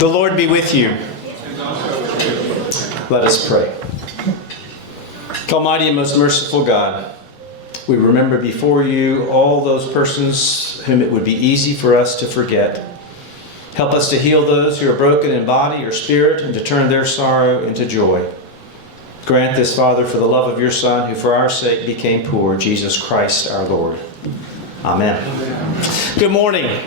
The Lord be with you. Let us pray. Almighty and most merciful God, we remember before you all those persons whom it would be easy for us to forget. Help us to heal those who are broken in body or spirit and to turn their sorrow into joy. Grant this, Father, for the love of your Son, who for our sake became poor, Jesus Christ our Lord. Amen. Good morning.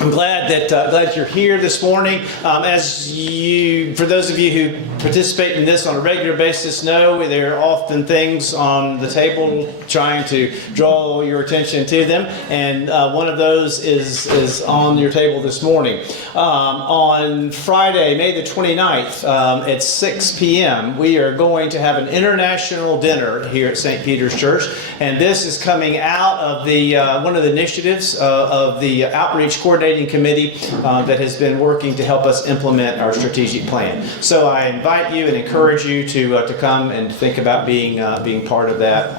I'm glad that you're here this morning. For those of you who participate in this on a regular basis know, there are often things on the table trying to draw your attention to them, and one of those is on your table this morning. On Friday, May the 29th, at 6 p.m., we are going to have an international dinner here at St. Peter's Church, and this is coming out of the one of the initiatives of the Outreach Coordinating Committee that has been working to help us implement our strategic plan. So I invite you and encourage you to come and think about being part of that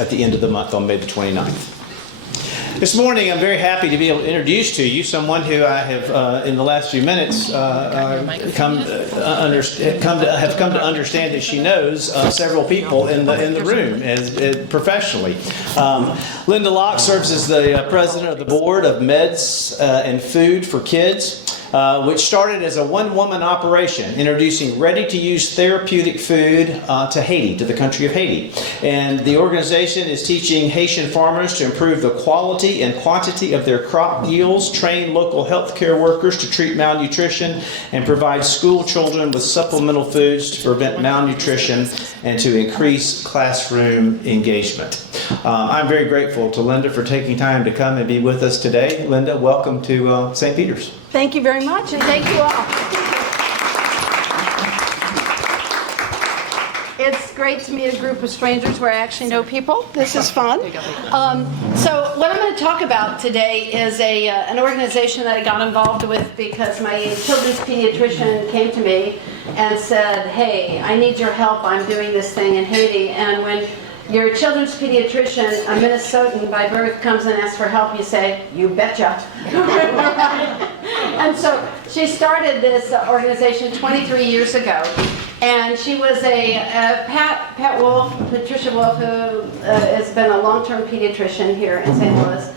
at the end of the month on May the 29th. This morning, I'm very happy to be able to introduce to you someone who I have, in the last few minutes, come to understand that she knows several people in the room professionally. Linda Locke serves as the president of the board of Meds and Food for Kids, which started as a one-woman operation, introducing ready-to-use therapeutic food to Haiti, to the country of Haiti. And the organization is teaching Haitian farmers to improve the quality and quantity of their crop yields, train local healthcare workers to treat malnutrition, and provide school children with supplemental foods to prevent malnutrition and to increase classroom engagement. I'm very grateful to Linda for taking time to come and be with us today. Linda, welcome to St. Peter's. Thank you very much, and thank you all. It's great to meet a group of strangers where I actually know people. This is fun. So what I'm going to talk about today is an organization that I got involved with because my children's pediatrician came to me and said, hey, I need your help. I'm doing this thing in Haiti. And when your children's pediatrician, a Minnesotan by birth, comes and asks for help, you say, you betcha. And so she started this organization 23 years ago. And she was Pat Wolf, Patricia Wolf, who has been a long-term pediatrician here in St. Louis,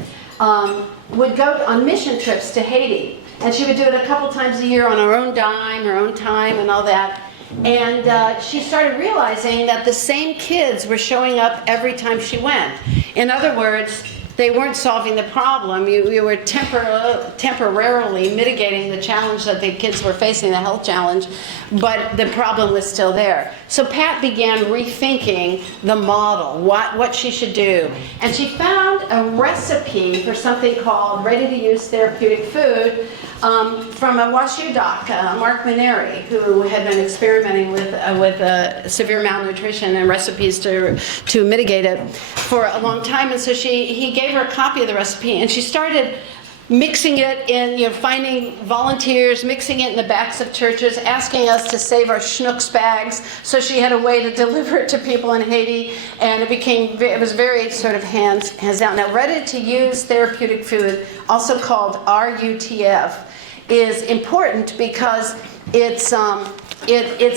would go on mission trips to Haiti. And she would do it a couple times a year on her own dime, her own time, and all that. And she started realizing that the same kids were showing up every time she went. In other words, they weren't solving the problem. You were temporarily mitigating the challenge that the kids were facing, the health challenge, but the problem was still there. So Pat began rethinking the model, what she should do. And she found a recipe for something called ready-to-use therapeutic food from a WashU doc, Mark Maneri, who had been experimenting with severe malnutrition and recipes to mitigate it for a long time. And so he gave her a copy of the recipe, and she started mixing it in, finding volunteers, mixing it in the backs of churches, asking us to save our Schnucks bags. So she had a way to deliver it to people in Haiti, and it was very sort of hands down. Now, ready-to-use therapeutic food, also called RUTF, is important because it's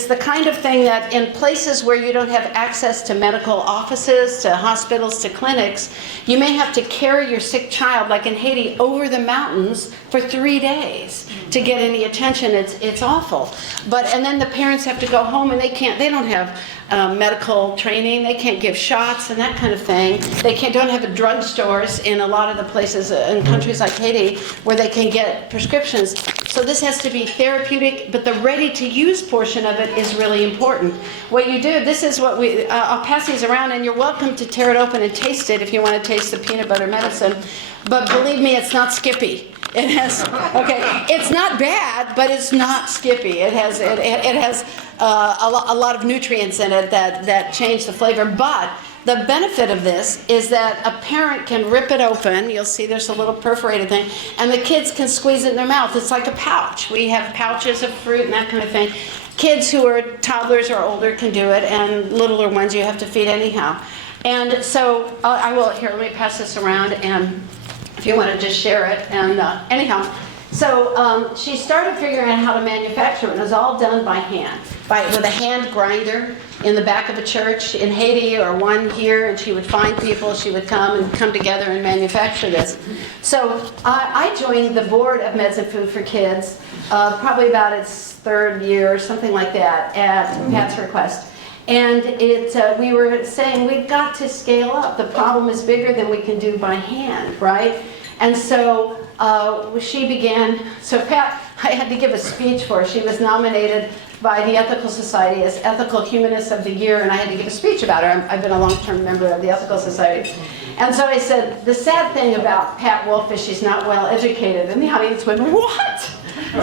the kind of thing that in places where you don't have access to medical offices, to hospitals, to clinics, you may have to carry your sick child, like in Haiti, over the mountains for 3 days to get any attention. It's awful. And then the parents have to go home, and they don't have medical training. They can't give shots and that kind of thing. They don't have drugstores in a lot of the places in countries like Haiti where they can get prescriptions. So this has to be therapeutic, but the ready-to-use portion of it is really important. What you do, this is what I'll pass these around, and you're welcome to tear it open and taste it if you want to taste the peanut butter medicine. But believe me, it's not Skippy. It's not bad, but it's not Skippy. It has a lot of nutrients in it that change the flavor. But the benefit of this is that a parent can rip it open. You'll see there's a little perforated thing, and the kids can squeeze it in their mouth. It's like a pouch. We have pouches of fruit and that kind of thing. Kids who are toddlers or older can do it, and littler ones you have to feed anyhow. And so let me pass this around, and if you want to just share it. And anyhow, So she started figuring out how to manufacture it. It was all done by hand, with a hand grinder in the back of a church in Haiti or one here, and she would find people, she would come together and manufacture this. So I joined the board of Meds and Food for Kids, probably about its third year or something like that, at Pat's request. And we were saying, we've got to scale up. The problem is bigger than we can do by hand, right? And so she began, so Pat, I had to give a speech for her. She was nominated by the Ethical Society as Ethical Humanist of the Year, and I had to give a speech about her. I've been a long-term member of the Ethical Society. And so I said, the sad thing about Pat Wolf is she's not well educated. And the audience went, what?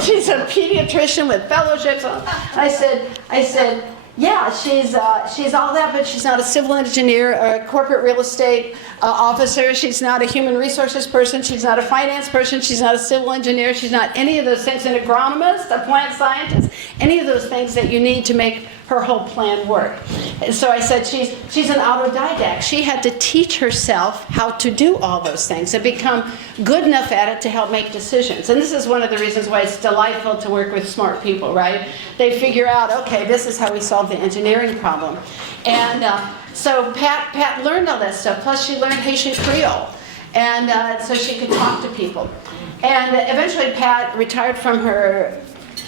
She's a pediatrician with fellowships. I said, yeah, she's all that, but she's not a civil engineer or a corporate real estate officer. She's not a human resources person. She's not a finance person. She's not a civil engineer. She's not any of those things, an agronomist, a plant scientist, any of those things that you need to make her whole plan work. And so I said she's an autodidact. She had to teach herself how to do all those things and become good enough at it to help make decisions. And this is one of the reasons why it's delightful to work with smart people, right? They figure out, okay, this is how we solve the engineering problem. And so Pat learned all that stuff. Plus she learned Haitian Creole. And so she could talk to people. And eventually Pat retired from her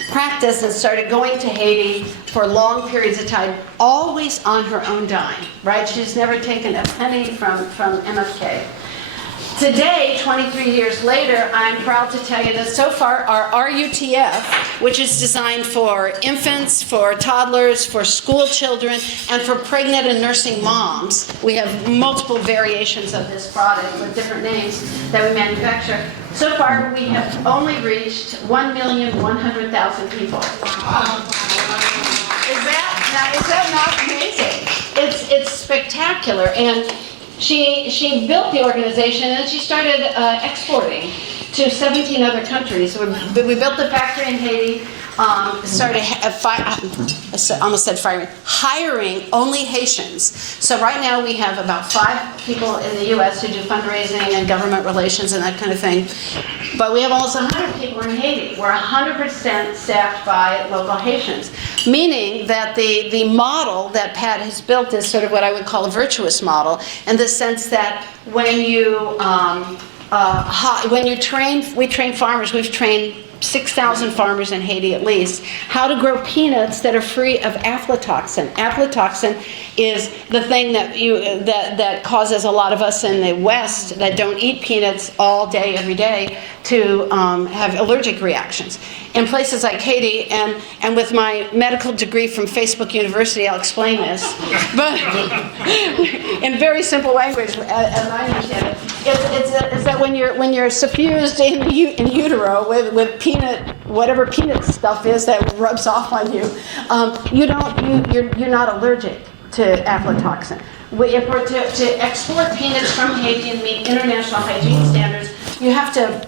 practice and started going to Haiti for long periods of time, always on her own dime, right? She's never taken a penny from MFK. Today, 23 years later, I'm proud to tell you that so far our RUTF, which is designed for infants, for toddlers, for school children, and for pregnant and nursing moms, we have multiple variations of this product with different names that we manufacture. So far, we have only reached 1,100,000 people. Wow. Is that not amazing? It's spectacular. And she built the organization and she started exporting to 17 other countries. We built the factory in Haiti, started hiring only Haitians. So right now we have about 5 people in the U.S. who do fundraising and government relations and that kind of thing. But we have almost 100 people in Haiti. We're 100% staffed by local Haitians, meaning that the model that Pat has built is sort of what I would call a virtuous model, in the sense that when we train farmers, we've trained 6,000 farmers in Haiti at least, how to grow peanuts that are free of aflatoxin. Aflatoxin is the thing that causes a lot of us in the West that don't eat peanuts all day, every day, to have allergic reactions. In places like Haiti, and with my medical degree from Facebook University, I'll explain this, but in very simple language, as I understand it, it's that when you're suffused in utero with peanut, whatever peanut stuff is that rubs off on you, you're not allergic to aflatoxin. If we're to export peanuts from Haiti and meet international hygiene standards, you have to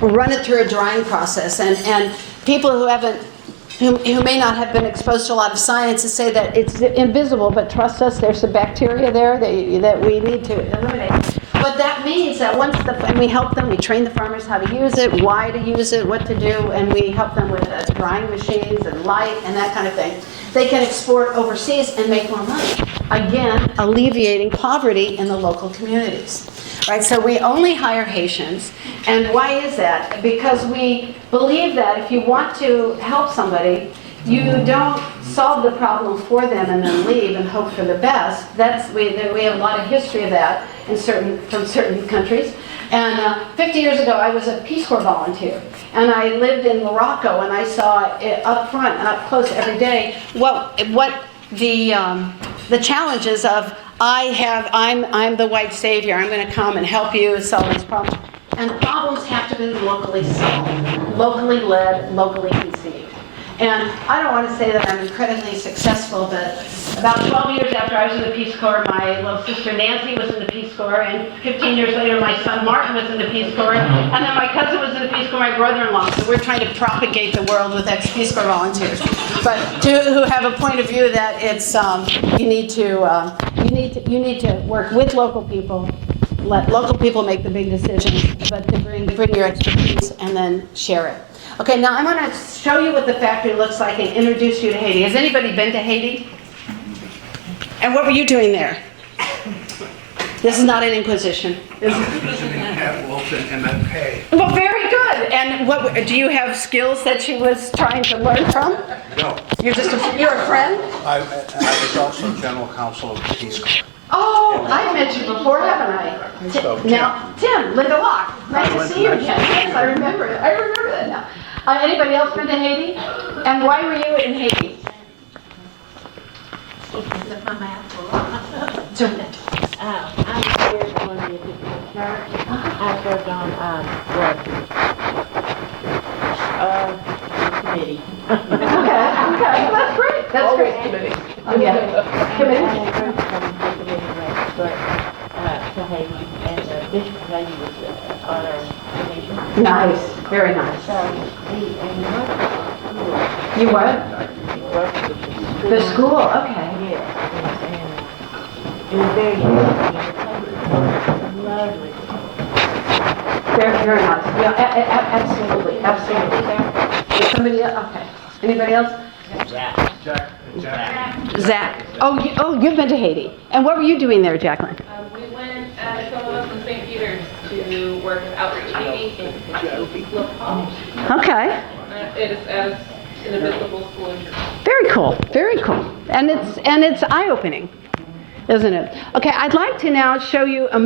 run it through a drying process. And people who may not have been exposed to a lot of science to say that it's invisible, but trust us, there's some bacteria there that we need to eliminate. But that means that and we help them, we train the farmers how to use it, why to use it, what to do, and we help them with drying machines and light and that kind of thing. They can export overseas and make more money. Again, alleviating poverty in the local communities. Right, so we only hire Haitians. And why is that? Because we believe that if you want to help somebody, you don't solve the problem for them and then leave and hope for the best. We have a lot of history of that from certain countries. And 50 years ago, I was a Peace Corps volunteer. And I lived in Morocco, and I saw it up front and up close every day what the challenges of I'm the white savior. I'm going to come and help you solve these problems. And problems have to be locally solved, locally led, locally conceived. And I don't want to say that I'm incredibly successful, but about 12 years after I was in the Peace Corps, my little sister Nancy was in the Peace Corps, and 15 years later my son Martin was in the Peace Corps, and then my cousin was in the Peace Corps, my brother-in-law. So we're trying to propagate the world with ex-Peace Corps volunteers. But who have a point of view that it's you need to work with local people, let local people make the big decisions, but to bring your expertise and then share it. Okay, now I'm going to show you what the factory looks like and introduce you to Haiti. Has anybody been to Haiti? And what were you doing there? This is not an inquisition. I was visiting Pat Wolf and MFK. Well, very good. And what do you have skills that she was trying to learn from? No, You're a friend? I was also general counsel of the Peace Corps. Oh, I met you before, haven't I? So, Now, Tim, Linda Locke. Nice to see you again. Yes, I remember it. I remember that now. Anybody else been to Haiti? And why were you in Haiti? I'm here on the Episcopal Church. I served on the committee. Okay, that's great. That's great. Committee. But to Haiti, and Bishop Haiti was on our commission. Nice, very nice. So he and You what? he worked with the school. The school, okay. Yes, and it was very lovely. Very, very nice. Yeah, absolutely, absolutely. Is somebody else? Okay. Anybody else? Jack. Zach. Oh, you've been to Haiti. And what were you doing there, Jacqueline? We went, some of us in St. Peter's, to work with Outreach Haiti in Locke. Okay. It is as an invisible solution. Very cool. Very cool. And it's eye-opening, isn't it? Okay, I'd like to now show you a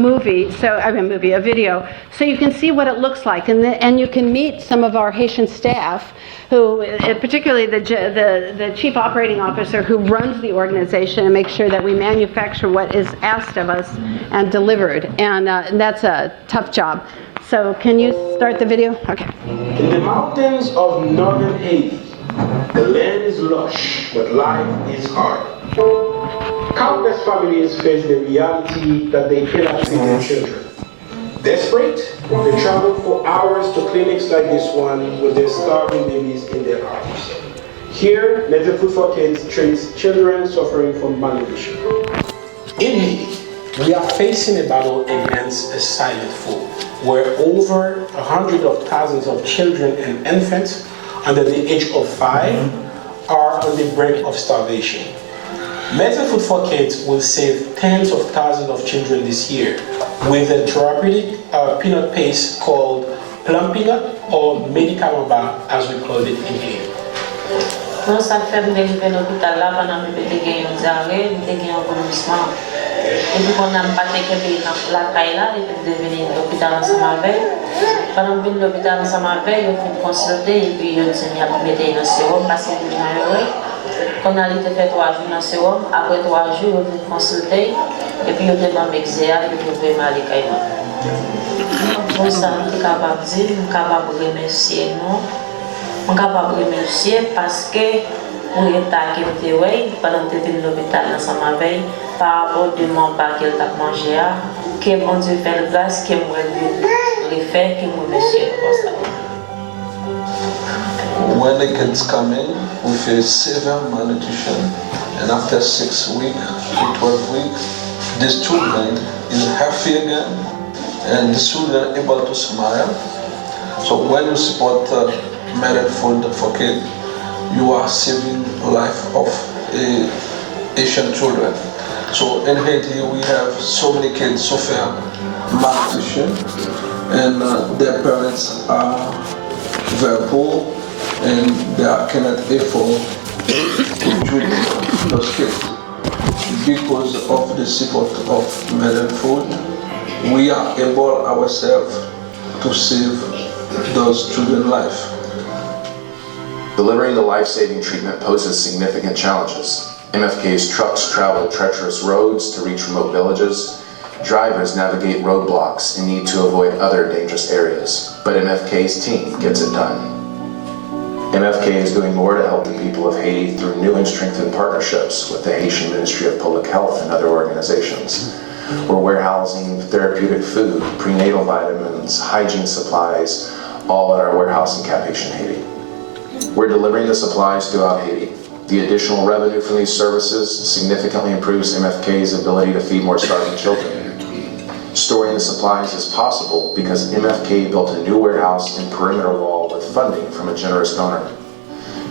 video, so you can see what it looks like, and you can meet some of our Haitian staff, who, particularly the chief operating officer, who runs the organization and makes sure that we manufacture what is asked of us and delivered, and that's a tough job. So, can you start the video? Okay. In the mountains of northern Haiti, the land is lush, but life is hard. Countless families face the reality that they cannot feed their children. Desperate, they travel for hours to clinics like this one with their starving babies in their arms. Here, Network Food for Kids treats children suffering from malnutrition. In Haiti, we are facing a battle against a silent foe, where over 100,000 of children and infants under the age of 5 are on the brink of starvation. Medicine Food for Kids will save tens of thousands of children this year with a therapeutic peanut paste called plum peanut or medicamaba as we call it in Haiti. Non sa fèm derive l'hôpital la pendant que te gen yon zare, te gen yon commisman. Et puis qu'on a pas te la caille là, et puis devenu l'hôpital ensemble avec. Pendant que l'hôpital ensemble avec, on fait consulter et puis on s'est mis à mettre dans sérum parce que c'est malheureux. Qu'on a été fait 3 jours dans sérum, après 3 jours on fait consulter et puis on te dans Mexéa et puis on fait mal les cailles. Pour ça, on est capable de dire, on est capable de remercier nous. On est capable de remercier parce que pour l'État qui était pendant que tu étais à l'hôpital ensemble avec, par rapport au manque qu'elle t'a mangé, que bon Dieu fait grâce, que moi le fait, que moi remercier pour ça. When the kids come in, we face severe malnutrition, and after 6 weeks to 12 weeks, this children is healthy again, and the children able to smile. So when you support Medical Food for Kids, you are saving the life of Asian children. So in Haiti, we have so many kids suffer malnutrition, and their parents are very poor, and they cannot afford to treat those kids. Because of the support of Medical Food, we are able ourselves to save those children's life. Delivering the life-saving treatment poses significant challenges. MFK's trucks travel treacherous roads to reach remote villages. Drivers navigate roadblocks and need to avoid other dangerous areas. But MFK's team gets it done. MFK is doing more to help the people of Haiti through new and strengthened partnerships with the Haitian Ministry of Public Health and other organizations. We're warehousing therapeutic food, prenatal vitamins, hygiene supplies, all at our warehouse in Cap Haitian, Haiti. We're delivering the supplies throughout Haiti. The additional revenue from these services significantly improves MFK's ability to feed more starving children. Storing the supplies is possible because MFK built a new warehouse and perimeter wall with funding from a generous donor.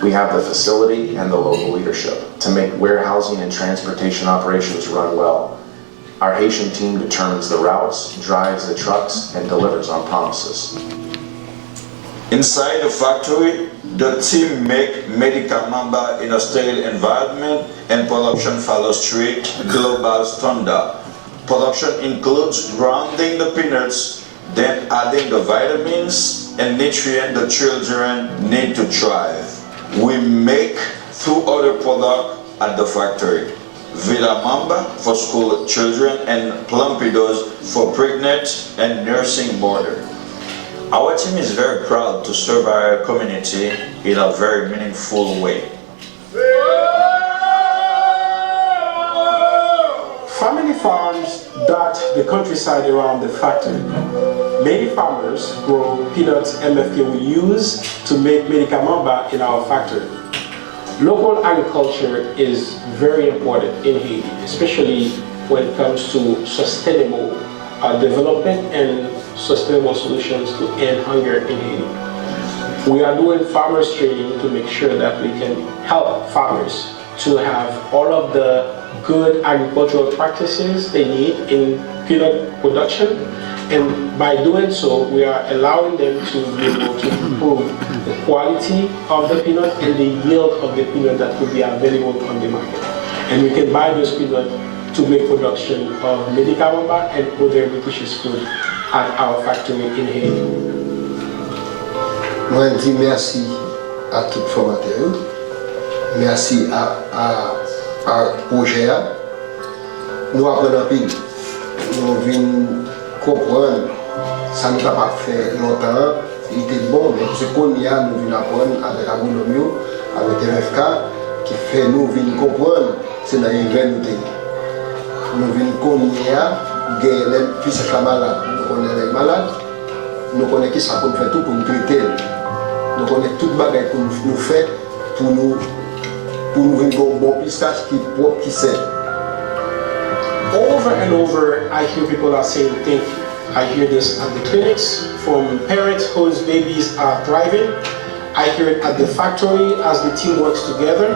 We have the facility and the local leadership to make warehousing and transportation operations run well. Our Haitian team determines the routes, drives the trucks, and delivers on promises. Inside the factory, the team make medicament in a sterile environment and production follows strict global standard. Production includes grounding the peanuts, then adding the vitamins and nutrients the children need to thrive. We make 2 other products at the factory. Vida Mamba for school children and Plumpidos for pregnant and nursing mother. Our team is very proud to serve our community in a very meaningful way. Family farms dot the countryside around the factory. Many farmers grow peanuts MFK will use to make medicamamba in our factory. Local agriculture is very important in Haiti, especially when it comes to sustainable development and sustainable solutions to end hunger in Haiti. We are doing farmers training to make sure that we can help farmers to have all of the good agricultural practices they need in peanut production, and by doing so we are allowing them to be able to improve the quality of the peanut and the yield of the peanut that will be available on the market. And we can buy those peanuts to make production of medicamamba and other nutritious food at our factory in Haiti. Moi, je dis merci à tout formateur, merci à projet. Nous apprenons pile, nous venons comprendre, ça nous a pas fait longtemps, il était bon, mais ce qu'on y a, nous venons apprendre avec agronomie, avec MFK, qui fait nous venir comprendre, c'est dans les veines nous venons connaître, gagner, puis c'est la malade, nous connaissons les malades, nous connaissons qui ça qu'on fait tout pour nous traiter. Nous connaissons toute bagaille que nous faisons pour nous venir un bon pistache qui est propre, qui sait. Over and over, I hear people are saying thank you. I hear this at the clinics from parents whose babies are thriving. I hear it at the factory as the team works together,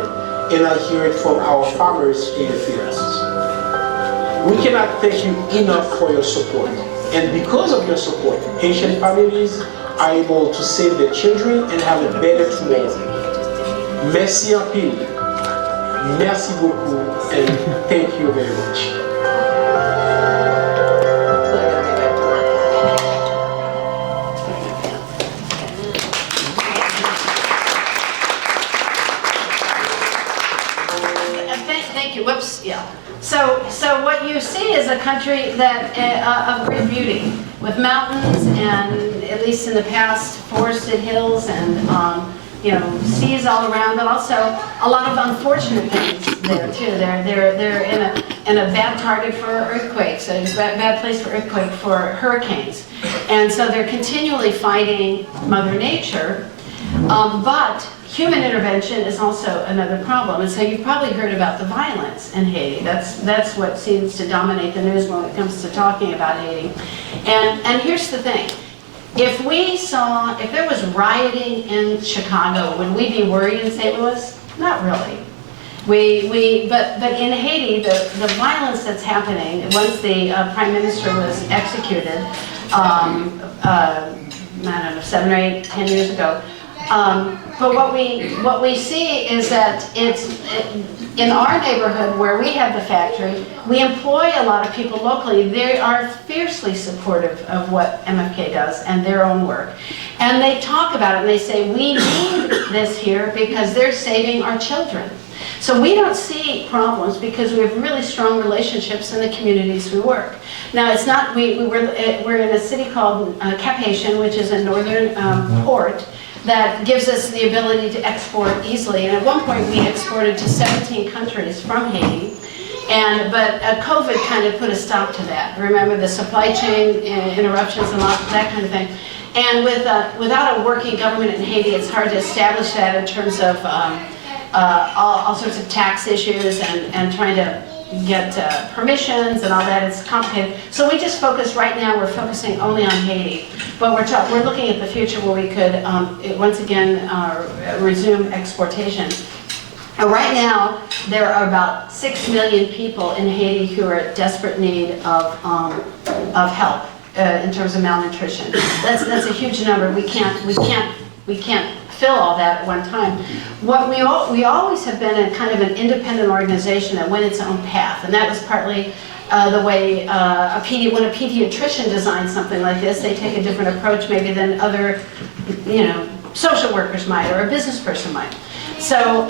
and I hear it from our farmers in the fields. We cannot thank you enough for your support. And because of your support, Haitian families are able to save their children and have a better tomorrow. Merci en pile. Merci beaucoup, and thank you very much. Thank you. Whoops. Yeah. So what you see is a country that of great beauty, with mountains and, at least in the past, forested hills and seas all around, but also a lot of unfortunate things there too. They're in a bad target for earthquakes, a bad place for earthquake for hurricanes, and so they're continually fighting Mother Nature, but human intervention is also another problem. And so you've probably heard about the violence in Haiti. That's what seems to dominate the news when it comes to talking about Haiti. And here's the thing. If there was rioting in Chicago, would we be worried in St. Louis? Not really. But in Haiti, the violence that's happening, once the Prime Minister was executed, I don't know, 7 or 8, 10 years ago, but what we see is that in our neighborhood where we have the factory, we employ a lot of people locally. They are fiercely supportive of what MFK does and their own work. And they talk about it and they say, we need this here because they're saving our children. So we don't see problems because we have really strong relationships in the communities we work. Now it's not, we're in a city called Cap Haitian, which is a northern port, that gives us the ability to export easily. And at one point we exported to 17 countries from Haiti, but COVID kind of put a stop to that. Remember the supply chain interruptions and that kind of thing. And without a working government in Haiti, it's hard to establish that in terms of all sorts of tax issues and trying to permissions and all that. It's complicated. So we just focus right now. We're focusing only on Haiti, but we're looking at the future where we could once again resume exportation. And right now, there are about 6 million people in Haiti who are in desperate need of help in terms of malnutrition. That's a huge number. We can't fill all that at one time. What we always have been a kind of an independent organization that went its own path, and that was partly the way when a pediatrician designs something like this, they take a different approach maybe than other, social workers might or a business person might. So,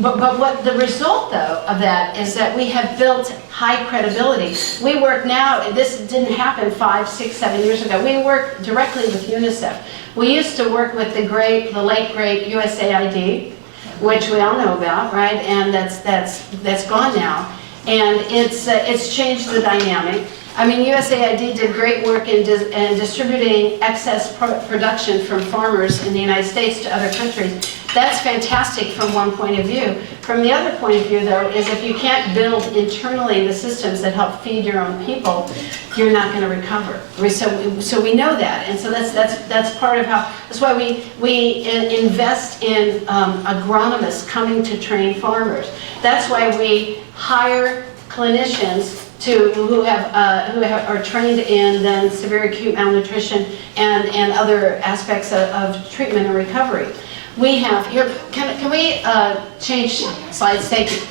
but what the result though of that is that we have built high credibility. We work now. This didn't happen 5, 6, 7 years ago. We work directly with UNICEF. We used to work with the late great USAID, which we all know about, right? And that's gone now, and it's changed the dynamic. I mean, USAID did great work in distributing excess production from farmers in the United States to other countries. That's fantastic from one point of view. From the other point of view, though, is if you can't build internally the systems that help feed your own people, you're not going to recover. So we know that, and so that's part of how. That's why we invest in agronomists coming to train farmers. That's why we hire clinicians who are trained in then severe acute malnutrition and other aspects of treatment and recovery. We have here. Can we change slides? Thank you.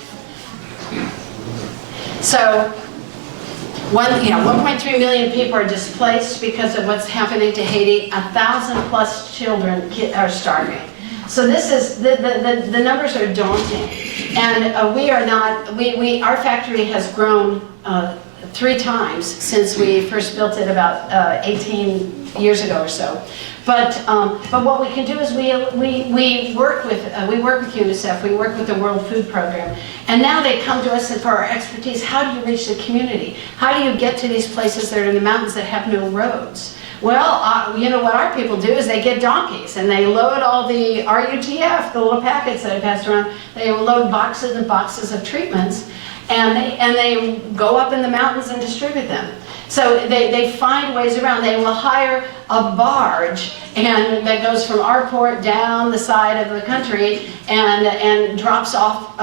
So, 1.3 million people are displaced because of what's happening to Haiti. 1,000+ children are starving. So this is the numbers are daunting, and we are not. Our factory has grown 3 times since we first built it about 18 years ago or so. But what we can do is we work with UNICEF, we work with the World Food Program, and now they come to us for our expertise. How do you reach the community? How do you get to these places that are in the mountains that have no roads? Well, what our people do is they get donkeys and they load all the RUTF, the little packets that are passed around. They load boxes and boxes of treatments, and they go up in the mountains and distribute them. So they find ways around. They will hire a barge and that goes from our port down the side of the country and drops off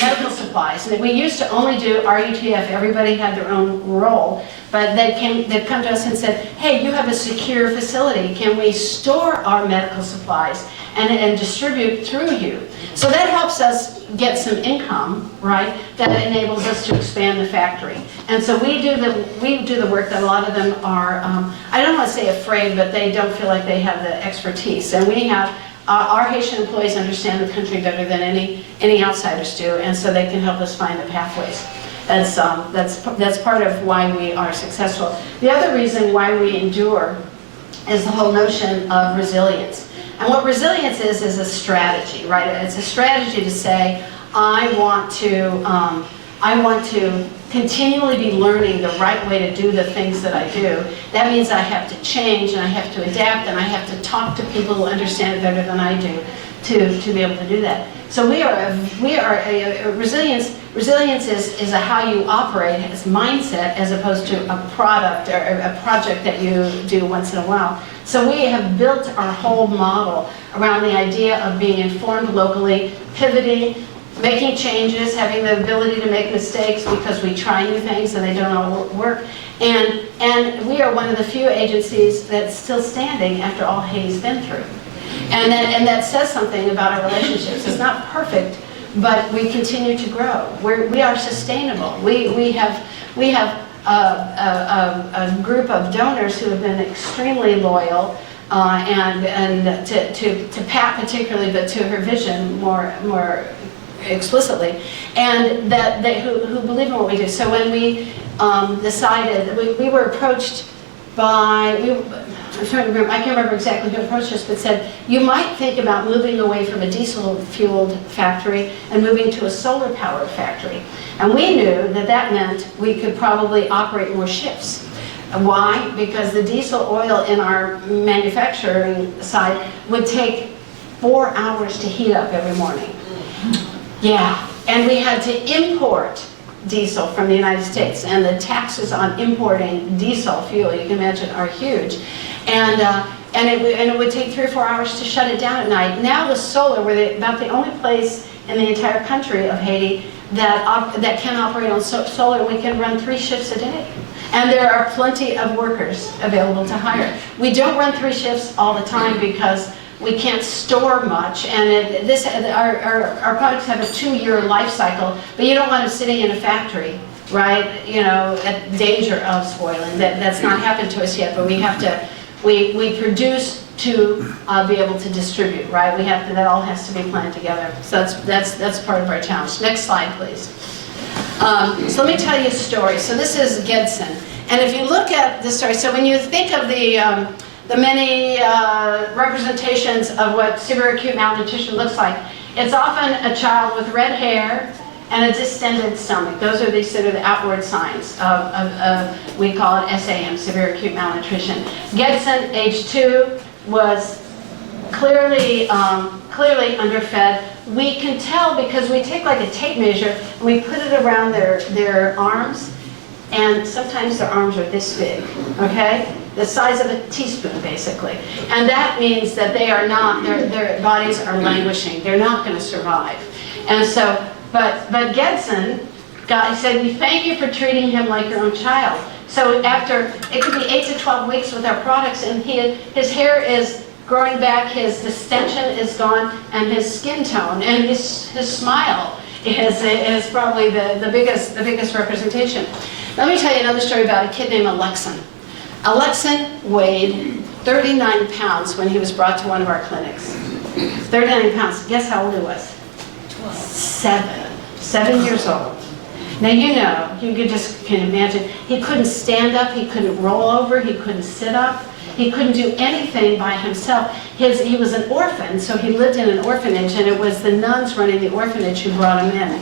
medical supplies. And we used to only do RUTF. Everybody had their own role. But they've come to us and said, hey, you have a secure facility. Can we store our medical supplies and distribute through you? So that helps us get some income, right? That enables us to expand the factory. And so we do the work that a lot of them are, I don't want to say afraid, but they don't feel like they have the expertise. And we have, our Haitian employees understand the country better than any outsiders do, and so they can help us find the pathways. That's part of why we are successful. The other reason why we endure is the whole notion of resilience. And what resilience is a strategy, right? It's a strategy to say, I want to continually be learning the right way to do the things that I do. That means I have to change and I have to adapt and I have to talk to people who understand it better than I do to be able to do that. So we are a resilience. Resilience is a how you operate, as mindset, as opposed to a product or a project that you do once in a while. So we have built our whole model around the idea of being informed locally, pivoting, making changes, having the ability to make mistakes because we try new things and they don't all work. And we are one of the few agencies that's still standing after all Haiti's been through. And that says something about our relationships. It's not perfect, but we continue to grow. We are sustainable. We have a group of donors who have been extremely loyal, and to Pat particularly, but to her vision more explicitly, and who believe in what we do. So when we decided, we were approached by, I'm trying to remember, I can't remember exactly who approached us, but said, you might think about moving away from a diesel-fueled factory and moving to a solar-powered factory. And we knew that meant we could probably operate more shifts. Why? Because the diesel oil in our manufacturing side would take 4 hours to heat up every morning. Yeah, and we had to import diesel from the United States, and the taxes on importing diesel fuel, you can imagine, are huge. And it would take 3 or 4 hours to shut it down at night. Now with solar, we're about the only place in the entire country of Haiti that can operate on solar. We can run 3 shifts a day. And there are plenty of workers available to hire. We don't run 3 shifts all the time because we can't store much, and our products have a 2-year life cycle, but you don't want them sitting in a factory, right? You know, at danger of spoiling. That's not happened to us yet, but we have to. We produce to be able to distribute, right? That all has to be planned together. So that's part of our challenge. Next slide, please. So let me tell you a story. So this is Gedson, and if you look at the story, so when you think of the many representations of what severe acute malnutrition looks like, it's often a child with red hair and a distended stomach. Those are the sort of outward signs of we call it SAM, severe acute malnutrition. Gedson, age 2, was clearly underfed. We can tell because we take like a tape measure and we put it around their arms, and sometimes their arms are this big, okay? The size of a teaspoon, basically. And that means that they are not, their bodies are languishing. They're not going to survive. And so, but Gedson, he said, we thank you for treating him like your own child. So after, it could be 8 to 12 weeks with our products, and his hair is growing back, his distension is gone, and his skin tone, and his smile is probably the biggest representation. Let me tell you another story about a kid named Alexin. Alexin weighed 39 pounds when he was brought to one of our clinics. 39 pounds. Guess how old he was? 7 years old. Now you can imagine, he couldn't stand up, he couldn't roll over, he couldn't sit up, he couldn't do anything by himself. He was an orphan, so he lived in an orphanage, and it was the nuns running the orphanage who brought him in.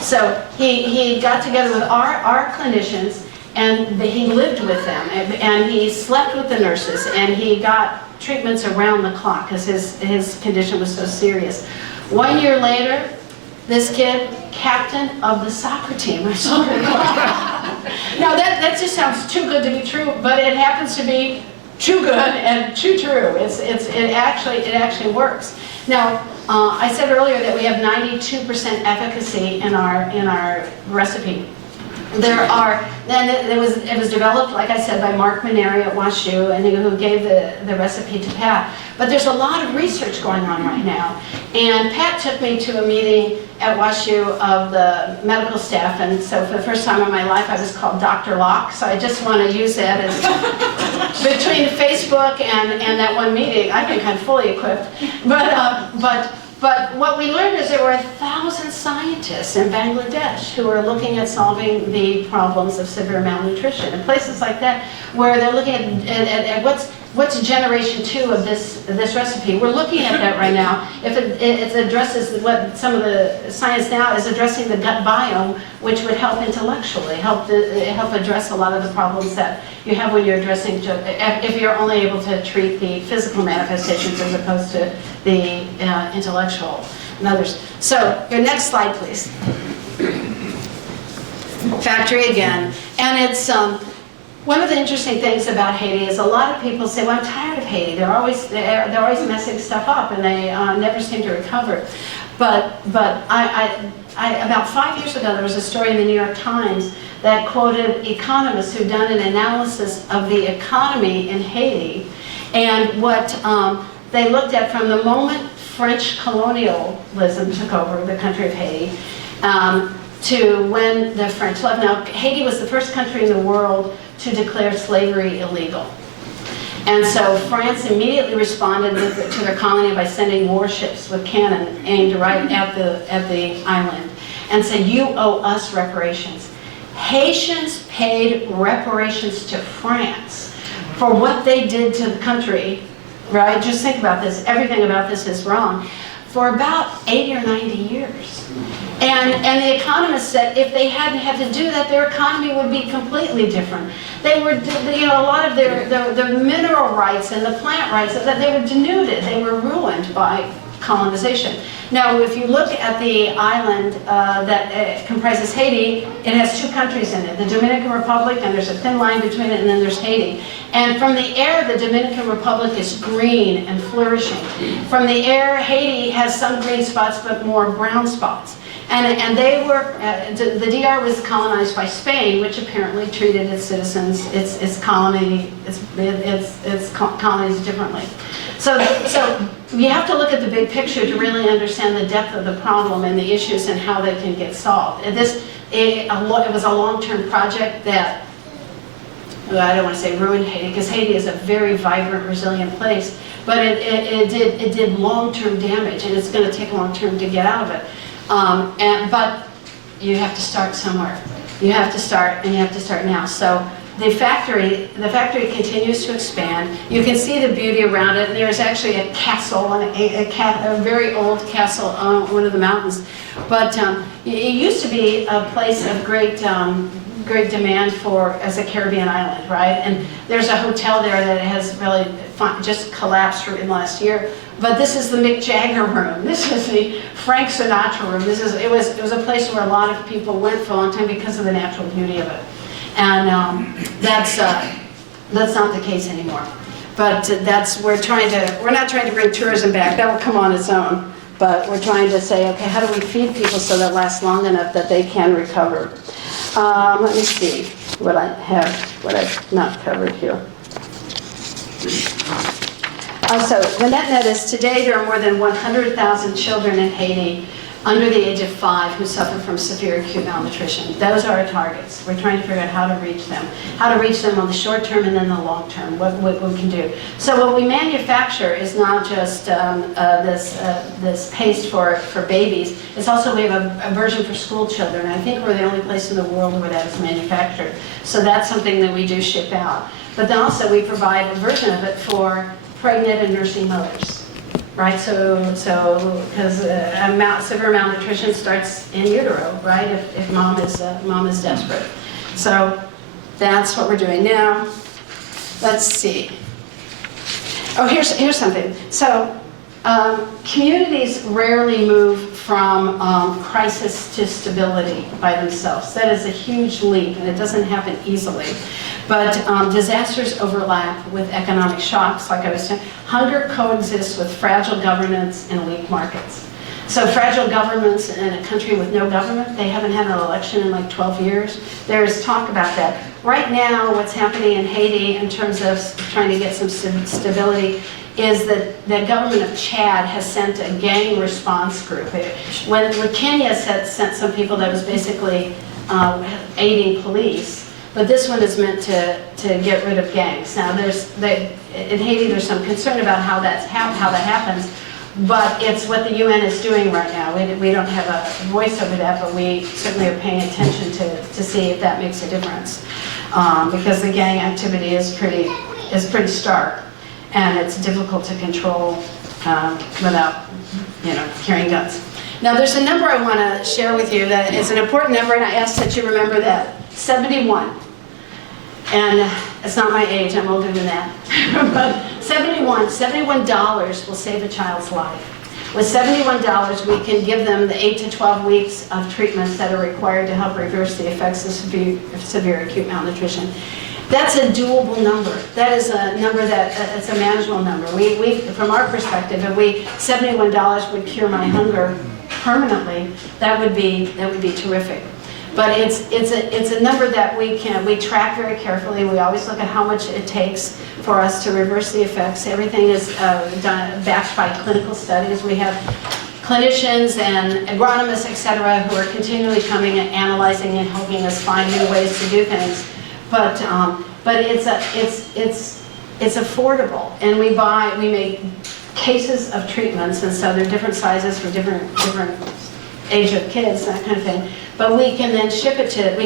So he got together with our clinicians, and he lived with them, and he slept with the nurses, and he got treatments around the clock because his condition was so serious. 1 year later, this kid, captain of the soccer team. Now that just sounds too good to be true, but it happens to be too good and too true. It actually works. Now, I said earlier that we have 92% efficacy in our recipe. It was developed, like I said, by Mark Maneri at WashU, and who gave the recipe to Pat. But there's a lot of research going on right now. And Pat took me to a meeting at WashU of the medical staff, and so for the first time in my life I was called Dr. Locke, so I just want to use that as between Facebook and that one meeting, I think I'm fully equipped. But what we learned is there were 1,000 scientists in Bangladesh who are looking at solving the problems of severe malnutrition. In places like that, where they're looking at what's generation 2 of this recipe. We're looking at that right now. If it addresses what some of the science now is addressing the gut biome, which would help intellectually, help address a lot of the problems that you have when you're addressing, if you're only able to treat the physical manifestations as opposed to the intellectual and others. So, your next slide, please. Factory again. And it's one of the interesting things about Haiti is a lot of people say, well, I'm tired of Haiti. They're always messing stuff up, and they never seem to recover. But about 5 years ago, there was a story in the New York Times that quoted economists who'd done an analysis of the economy in Haiti, and what they looked at from the moment French colonialism took over the country of Haiti to when the French left. Now, Haiti was the first country in the world to declare slavery illegal. And so France immediately responded to their colony by sending warships with cannon aimed right at the island and said, you owe us reparations. Haitians paid reparations to France for what they did to the country, right? Just think about this. Everything about this is wrong. For about 80 or 90 years. And the economists said if they hadn't had to do that, their economy would be completely different. They were, a lot of their mineral rights and the plant rights, that they were denuded. They were ruined by colonization. Now, if you look at the island that comprises Haiti, it has two countries in it, the Dominican Republic, and there's a thin line between it, and then there's Haiti. And from the air, the Dominican Republic is green and flourishing. From the air, Haiti has some green spots, but more brown spots. And they were, the DR was colonized by Spain, which apparently treated its citizens, its colonies differently. So you have to look at the big picture to really understand the depth of the problem and the issues and how they can get solved. And it was a long-term project that, well, I don't want to say ruined Haiti, because Haiti is a very vibrant, resilient place, but it did long-term damage, and it's going to take long-term to get out of it. But you have to start somewhere. You have to start, and you have to start now. So the factory continues to expand. You can see the beauty around it. There's actually a castle, a very old castle on one of the mountains. But it used to be a place of great demand as a Caribbean island, right? And there's a hotel there that has really just collapsed in the last year. But this is the Mick Jagger room. This is the Frank Sinatra room. It was a place where a lot of people went for a long time because of the natural beauty of it. And that's not the case anymore. But we're not trying to bring tourism back. That will come on its own. But we're trying to say, okay, how do we feed people so that it lasts long enough that they can recover? Let me see what I've not covered here. So the net is today there are more than 100,000 children in Haiti under the age of 5 who suffer from severe acute malnutrition. Those are our targets. We're trying to figure out how to reach them on the short term and then the long term, what we can do. So what we manufacture is not just this paste for babies. It's also, we have a version for school children. I think we're the only place in the world where that is manufactured. So that's something that we do ship out. But then also we provide a version of it for pregnant and nursing mothers, right? So because severe malnutrition starts in utero, right? If mom is desperate. So that's what we're doing now. Let's see. Oh, here's something. So communities rarely move from crisis to stability by themselves. That is a huge leap, and it doesn't happen easily. But disasters overlap with economic shocks, like I was saying. Hunger coexists with fragile governance and weak markets. So fragile governments in a country with no government, they haven't had an election in like 12 years. There's talk about that. Right now, what's happening in Haiti in terms of trying to get some stability is that the government of Chad has sent a gang response group. When Kenya sent some people that was basically aiding police, but this one is meant to get rid of gangs. Now, in Haiti, there's some concern about how that happens, but it's what the UN is doing right now. We don't have a voice over that, but we certainly are paying attention to see if that makes a difference, because the gang activity is pretty stark, and it's difficult to control without carrying guns. Now, there's a number I want to share with you that is an important number, and I ask that you remember that. 71. And it's not my age, I'm older than that. But $71 will save a child's life. With $71, we can give them the 8 to 12 weeks of treatments that are required to help reverse the effects of severe acute malnutrition. That's a doable number. That is a number it's a manageable number. We from our perspective, if $71 would cure my hunger permanently, that would be terrific. But it's a number that we track very carefully. We always look at how much it takes for us to reverse the effects. Everything is done backed by clinical studies. We have clinicians and agronomists, et cetera, who are continually coming and analyzing and helping us find new ways to do things. But it's affordable, and we make cases of treatments, and so they're different sizes for different age of kids, that kind of thing. But we can then ship it to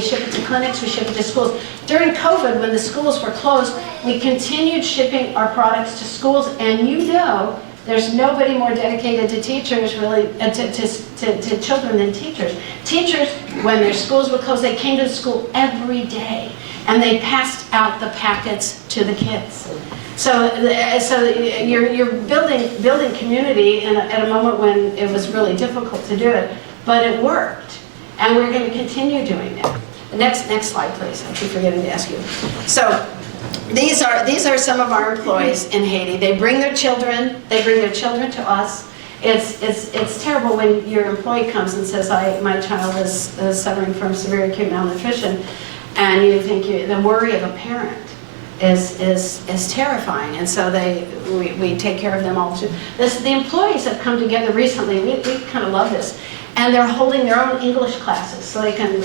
clinics, we ship it to schools. During COVID, when the schools were closed, we continued shipping our products to schools, and there's nobody more dedicated to teachers, really, to children than teachers. Teachers, when their schools were closed, they came to school every day. and they passed out the packets to the kids. So you're building community at a moment when it was really difficult to do it, but it worked, and we're going to continue doing it. Next slide, please. I keep forgetting to ask you. So these are some of our employees in Haiti. They bring their children. They bring their children to us. It's terrible when your employee comes and says, my child is suffering from severe acute malnutrition, and you think the worry of a parent is terrifying, and so we take care of them all too. The employees have come together recently. We kind of love this, and they're holding their own English classes, so they can,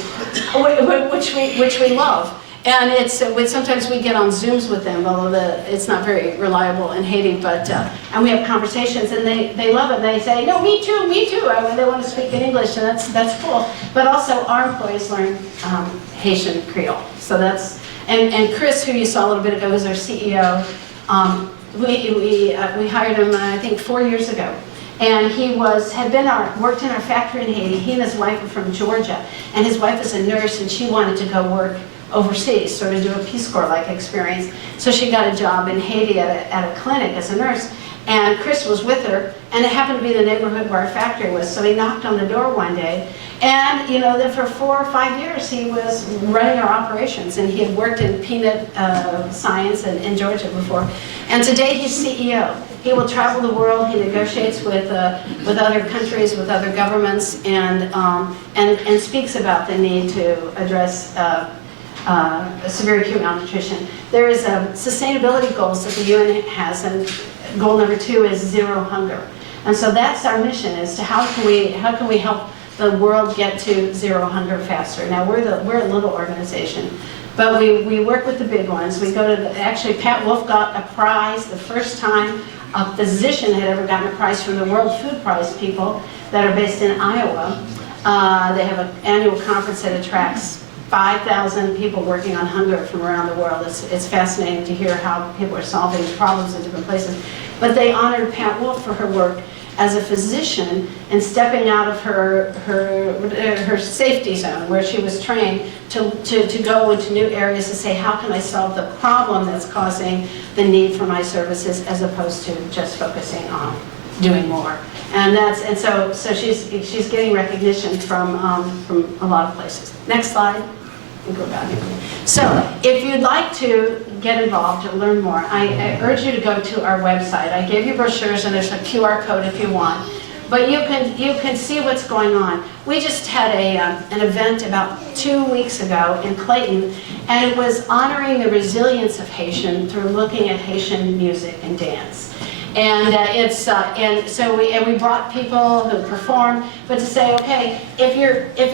which we love. And sometimes we get on Zooms with them, although it's not very reliable in Haiti, but and we have conversations, and they love it. And they say, no, me too. They want to speak in English, and that's cool. But also our employees learn Haitian Creole, so that's. And Chris, who you saw a little bit ago, is our CEO. We hired him, I think, 4 years ago. And he worked in our factory in Haiti. He and his wife are from Georgia. And his wife is a nurse, and she wanted to go work overseas, sort of do a Peace Corps-like experience. So she got a job in Haiti at a clinic as a nurse. And Chris was with her, and it happened to be the neighborhood where our factory was. So he knocked on the door one day, and then for 4 or 5 years he was running our operations, and he had worked in peanut science in Georgia before. And today he's CEO. He will travel the world. He negotiates with other countries, with other governments, and speaks about the need to address severe acute malnutrition. There is sustainability goals that the UN has, and goal number 2 is zero hunger. And so that's our mission: is to how can we help the world get to zero hunger faster. Now we're a little organization, but we work with the big ones. We go to actually Pat Wolf got a prize the first time a physician had ever gotten a prize from the World Food Prize people that are based in Iowa. They have an annual conference that attracts 5,000 people working on hunger from around the world. It's fascinating to hear how people are solving problems in different places. But they honored Pat Wolf for her work as a physician and stepping out of her safety zone where she was trained to go into new areas to say, how can I solve the problem that's causing the need for my services, as opposed to just focusing on doing more. And so she's getting recognition from a lot of places. Next slide. We'll go back. So if you'd like to get involved or learn more, I urge you to go to our website. I gave you brochures, and there's a QR code if you want. But you can see what's going on. We just had an event about 2 weeks ago in Clayton, and it was honoring the resilience of Haitian through looking at Haitian music and dance. And so we brought people who performed, but to say, okay, if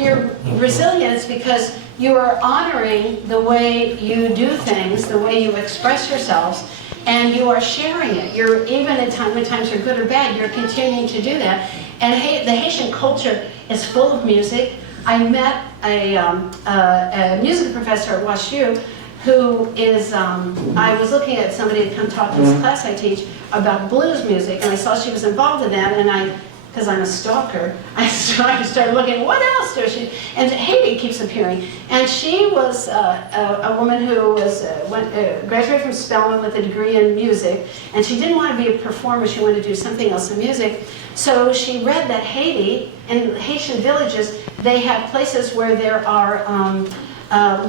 you're resilient, it's because you are honoring the way you do things, the way you express yourselves, and you are sharing it. You're even when times are good or bad, you're continuing to do that. And the Haitian culture is full of music. I met a music professor at WashU who is, I was looking at somebody to come talk to this class I teach about blues music, and I saw she was involved in that, and because I'm a stalker, I started looking, what else does she, and Haiti keeps appearing. And she was a woman who graduated from Spelman with a degree in music, and she didn't want to be a performer, she wanted to do something else in music. So she read that Haiti, in Haitian villages, they have places where there are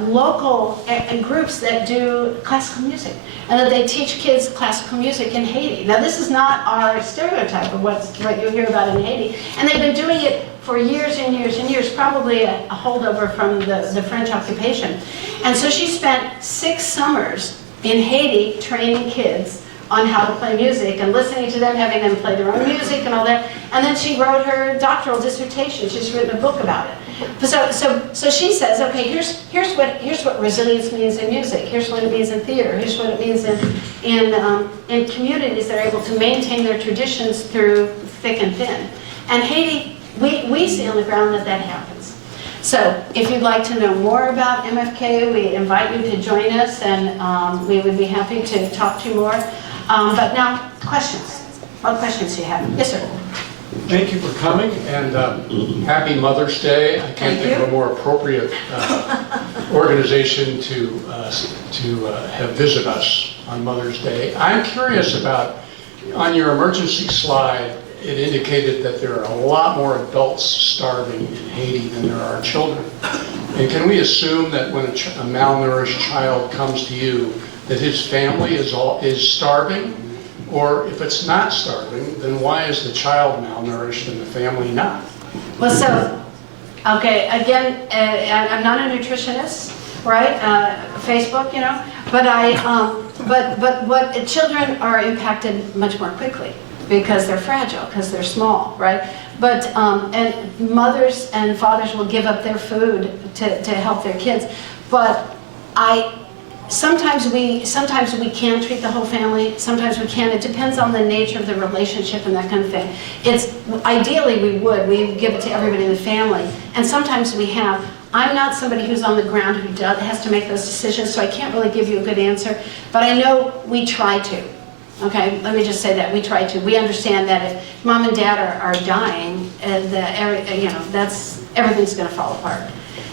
local groups that do classical music, and that they teach kids classical music in Haiti. Now this is not our stereotype of what you hear about in Haiti, and they've been doing it for years and years and years, probably a holdover from the French occupation. And so she spent 6 summers in Haiti training kids on how to play music and listening to them, having them play their own music and all that. And then she wrote her doctoral dissertation. She's written a book about it. So she says, okay, here's what resilience means in music. Here's what it means in theater. Here's what it means in communities that are able to maintain their traditions through thick and thin. And Haiti, we see on the ground that happens. So if you'd like to know more about MFK, we invite you to join us, and we would be happy to talk to you more. But now, questions. What questions do you have? Yes, sir. Thank you for coming, and happy Mother's Day. I can't think of a more appropriate organization to have visit us on Mother's Day. I'm curious about, on your emergency slide, it indicated that there are a lot more adults starving in Haiti than there are children. And can we assume that when a malnourished child comes to you, that his family is starving? Or if it's not starving, then why is the child malnourished and the family not? Well, so, okay, again, I'm not a nutritionist, right? Facebook, you know, but children are impacted much more quickly because they're fragile, because they're small, right? But, and mothers and fathers will give up their food to help their kids. But sometimes we can treat the whole family, sometimes we can't. It depends on the nature of the relationship and that kind of thing. Ideally we give it to everybody in the family, and sometimes we have. I'm not somebody who's on the ground who has to make those decisions, so I can't really give you a good answer, but I know we try to. Okay, let me just say that we try to. We understand that if mom and dad are dying, everything's going to fall apart.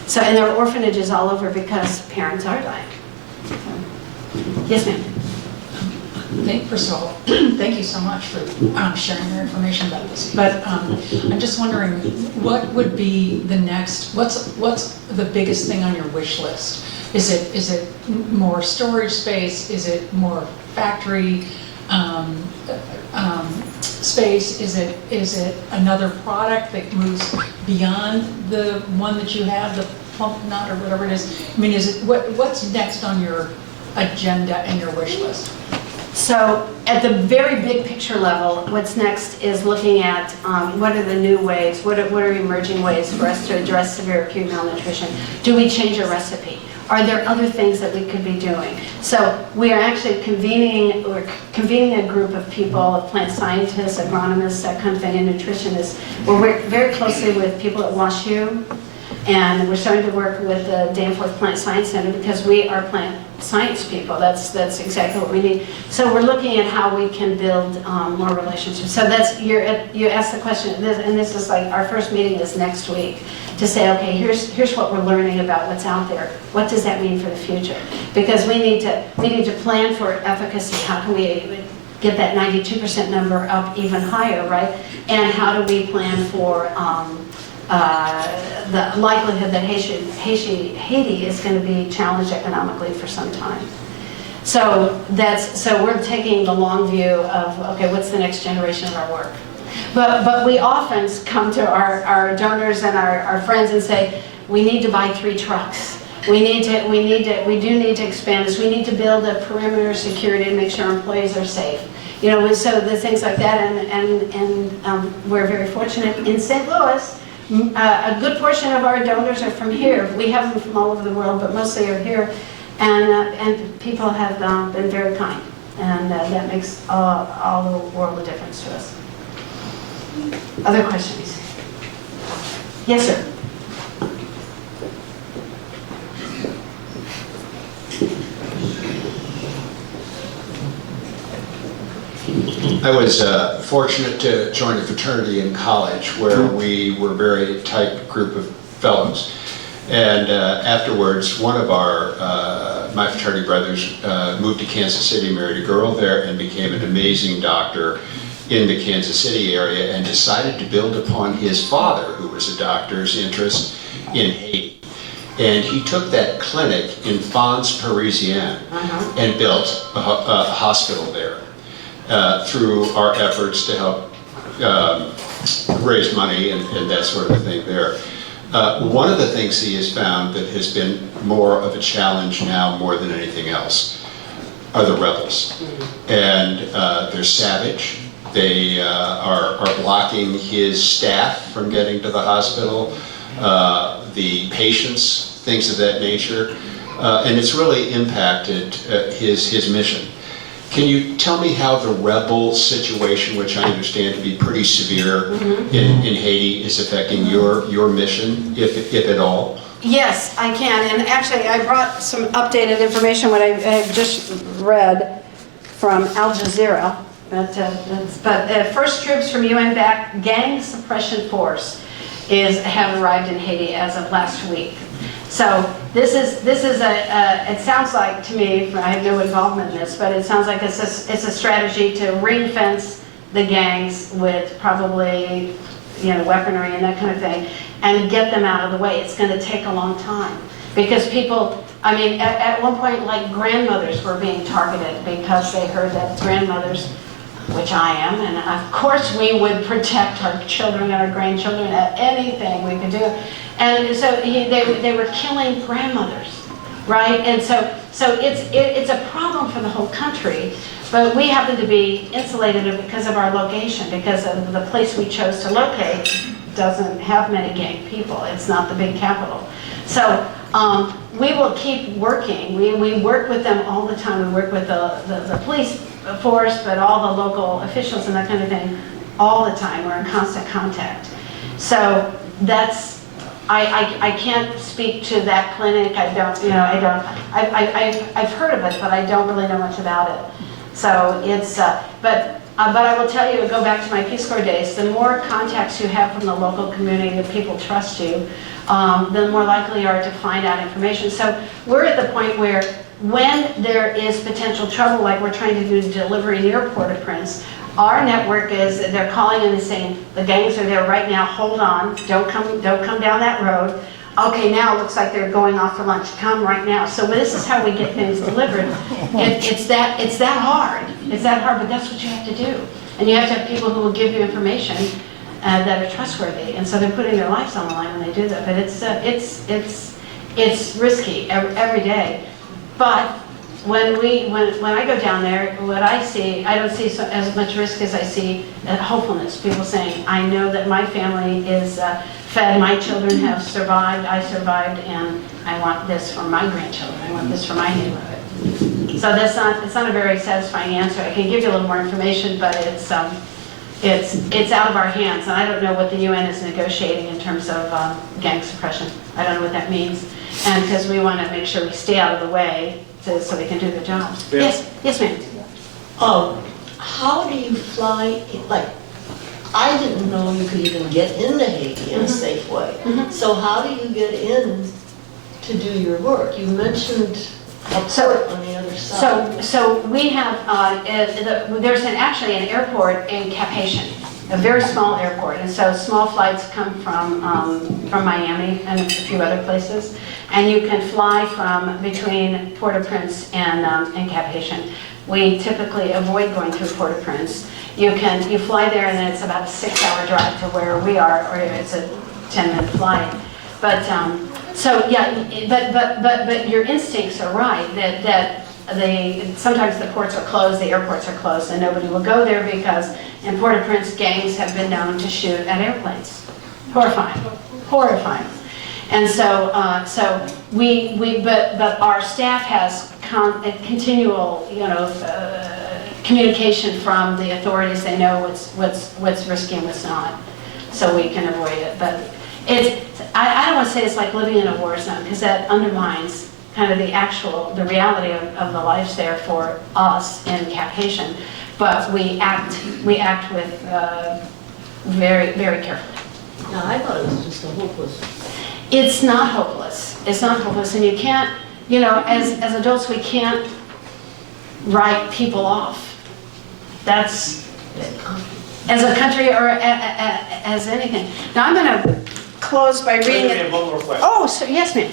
So, and there are orphanages all over because parents are dying. Yes, ma'am. First of all, thank you so much for sharing your information about this. But I'm just wondering, what would be the next? What's the biggest thing on your wish list? Is it more storage space? Is it more factory space? Is it another product that moves beyond the one that you have, the pump nut or whatever it is? I mean, what's next on your agenda and your wish list? So at the very big picture level, what's next is looking at what are the new ways, what are emerging ways for us to address severe acute malnutrition? Do we change a recipe? Are there other things that we could be doing? So we are actually convening a group of people, of plant scientists, agronomists, that kind of thing, and nutritionists. We work very closely with people at WashU, and we're starting to work with the Danforth Plant Science Center because we are plant science people. That's exactly what we need. So we're looking at how we can build more relationships. So you asked the question, and this is like our first meeting is next week, to say, okay, here's what we're learning about what's out there. What does that mean for the future? Because we need to plan for efficacy. How can we get that 92% number up even higher, right? And how do we plan for the likelihood that Haiti is going to be challenged economically for some time. So we're taking the long view of, okay, what's the next generation of our work? But we often come to our donors and our friends and say, we need to buy 3 trucks. We do need to expand this. We need to build a perimeter of security to make sure our employees are safe. You know, so the things like that, and we're very fortunate in St. Louis. A good portion of our donors are from here. We have them from all over the world, but mostly are here. And people have been very kind. And that makes all the world of difference to us. Other questions? Yes, sir. I was fortunate to join a fraternity in college where we were a very tight group of fellows. And afterwards, one of my fraternity brothers moved to Kansas City, married a girl there, and became an amazing doctor in the Kansas City area, and decided to build upon his father, who was a doctor's interest in Haiti. And he took that clinic in Fons Parisien and built a hospital there. Through our efforts to help raise money and that sort of thing there. One of the things he has found that has been more of a challenge now more than anything else are the rebels. And they're savage. They are blocking his staff from getting to the hospital, the patients, things of that nature. And it's really impacted his mission. Can you tell me how the rebel situation, which I understand to be pretty severe in Haiti, is affecting your mission, if at all? Yes, I can. And actually, I brought some updated information, what I've just read from Al Jazeera. But first troops from UN-backed gang suppression force have arrived in Haiti as of last week. So this is it sounds like to me, I have no involvement in this, but it sounds like it's a strategy to ring fence the gangs with probably, weaponry and that kind of thing, and get them out of the way. It's going to take a long time because people, at one point, like grandmothers were being targeted because they heard that grandmothers, which I am, and of course we would protect our children and our grandchildren at anything we could do. And so they were killing grandmothers, right? And so it's a problem for the whole country, but we happen to be insulated because of our location, because of the place we chose to locate doesn't have many gang people. It's not the big capital. So we will keep working. We work with them all the time. We work with the police force, but all the local officials and that kind of thing all the time. We're in constant contact. So that's, I can't speak to that clinic. I've heard of it, but I don't really know much about it. So it's, but I will tell you, go back to my Peace Corps days, the more contacts you have from the local community, the people trust you, the more likely you are to find out information. So we're at the point where when there is potential trouble, like we're trying to do delivery near Port-au-Prince, our network is, they're calling in and saying, the gangs are there right now, hold on, don't come down that road. Okay, now it looks like they're going off for lunch, come right now. So this is how we get things delivered. It's that hard, but that's what you have to do. And you have to have people who will give you information that are trustworthy. And so they're putting their lives on the line when they do that. But it's risky every day. But when I go down there, what I see, I don't see as much risk as I see hopefulness. People saying, I know that my family is fed, my children have survived, I survived, and I want this for my grandchildren. I want this for my neighborhood. So it's not a very satisfying answer. I can give you a little more information, but it's out of our hands, and I don't know what the UN is negotiating in terms of gang suppression. I don't know what that means, and because we want to make sure we stay out of the way so they can do their jobs. Yeah. Yes, ma'am. How do you fly? Like, I didn't know you could even get into Haiti in a safe way. So how do you get in to do your work? You mentioned a port on the other side. So we have, there's actually an airport in Cap-Haïtien, a very small airport. And so small flights come from Miami and a few other places. And you can fly from between Port-au-Prince and Cap-Haïtien. We typically avoid going through Port-au-Prince. You fly there and then it's about a 6-hour drive to where we are, or it's a 10-minute flight. But but your instincts are right that sometimes the ports are closed, the airports are closed, and nobody will go there because in Port-au-Prince gangs have been known to shoot at airplanes. Horrifying. And so but our staff has continual communication from the authorities. They know what's risky and what's not, so we can avoid it. But I don't want to say it's like living in a war zone, because that undermines kind of the reality of the lives there for us in Cap-Haïtien. But we act with very, very carefully. Now, I thought it was just a hopeless. It's not hopeless. It's not hopeless, and you can't, as adults, we can't write people off. That's, as a country or as anything. Now I'm going to close by reading it. One more question. Oh, so, yes, ma'am.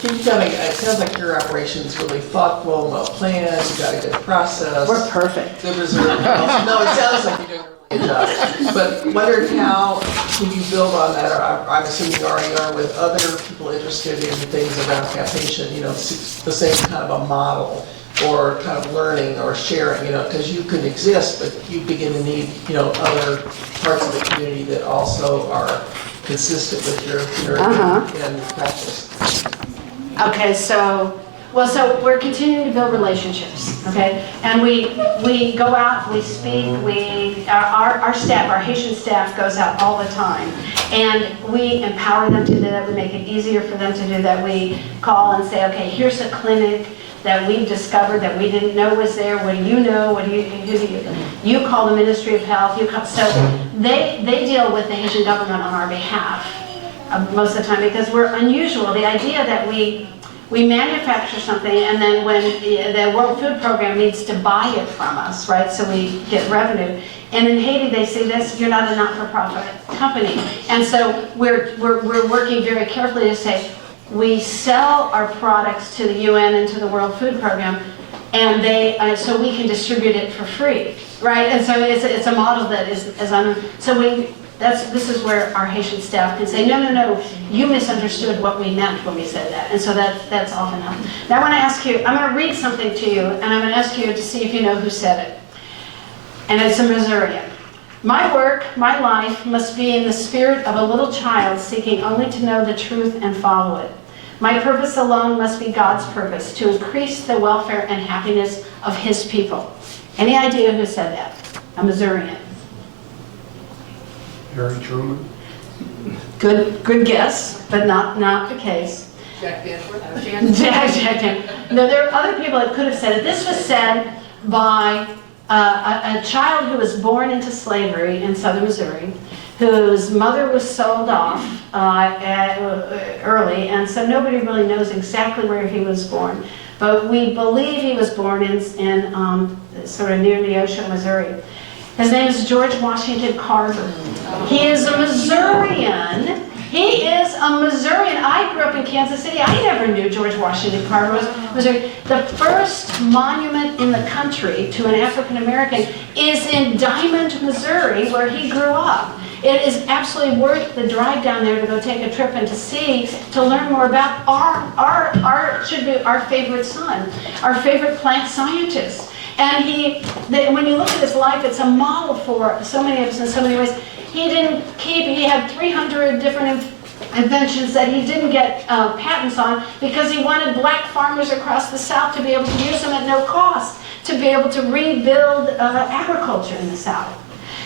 Can you tell me, it sounds like your operation is really thoughtful, well planned, you got a good process. We're perfect. No, it sounds like you're doing a really good job. But wondered how can you build on that, or I'm assuming you already are, with other people interested in things around Cap-Haïtien, the same kind of a model, or kind of learning or sharing, because you can exist, but you begin to need, other parts of the community that also are consistent with your and practice. Okay, so we're continuing to build relationships, okay? And we go out, we speak, our staff, our Haitian staff goes out all the time. And we empower them to do that, we make it easier for them to do that. We call and say, okay, here's a clinic that we've discovered that we didn't know was there. What do you know? You call the Ministry of Health. So they deal with the Haitian government on our behalf. most of the time because we're unusual. The idea that we manufacture something and then when the World Food Program needs to buy it from us, right? So we get revenue. And in Haiti, they say this: you're not a not-for-profit company. And so we're working very carefully to say we sell our products to the UN and to the World Food Program, and they so we can distribute it for free, right? And so it's a model that is this is where our Haitian staff can say, no, you misunderstood what we meant when we said that. And so that's often helpful. Now I want to ask you, I'm going to read something to you, and I'm going to ask you to see if you know who said it. And it's a Missourian. My work, my life, must be in the spirit of a little child seeking only to know the truth and follow it. My purpose alone must be God's purpose, to increase the welfare and happiness of His people. Any idea who said that? A Missourian. Harry Truman? Good guess, but not the case. Jack Danforth? Jack Danforth. No, there are other people that could have said it. This was said by a child who was born into slavery in southern Missouri, whose mother was sold off early, and so nobody really knows exactly where he was born. But we believe he was born in sort of near Neosho, Missouri. His name is George Washington Carver. He is a Missourian. He is a Missourian. I grew up in Kansas City. I never knew George Washington Carver was Missouri. The first monument in the country to an African American is in Diamond, Missouri, where he grew up. It is absolutely worth the drive down there to go take a trip and to learn more about should be our favorite son, our favorite plant scientist. And when you look at his life, it's a model for so many of us in so many ways. He had 300 different inventions that he didn't get patents on because he wanted black farmers across the South to be able to use them at no cost, to be able to rebuild agriculture in the South.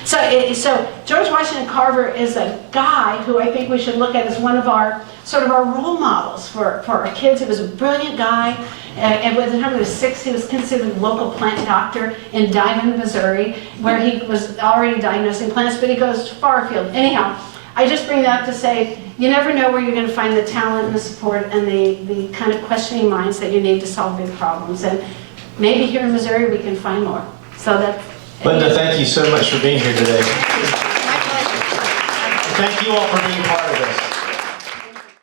So George Washington Carver is a guy who I think we should look at as one of our role models for our kids. He was a brilliant guy. And by the time he was 6, he was considered a local plant doctor in Diamond, Missouri, where he was already diagnosing plants, but he goes far afield. Anyhow, I just bring that up to say, you never know where you're going to find the talent and the support and the kind of questioning minds that you need to solve big problems. And maybe here in Missouri we can find more. So that's... Linda, thank you so much for being here today. Thank you all for being part of this.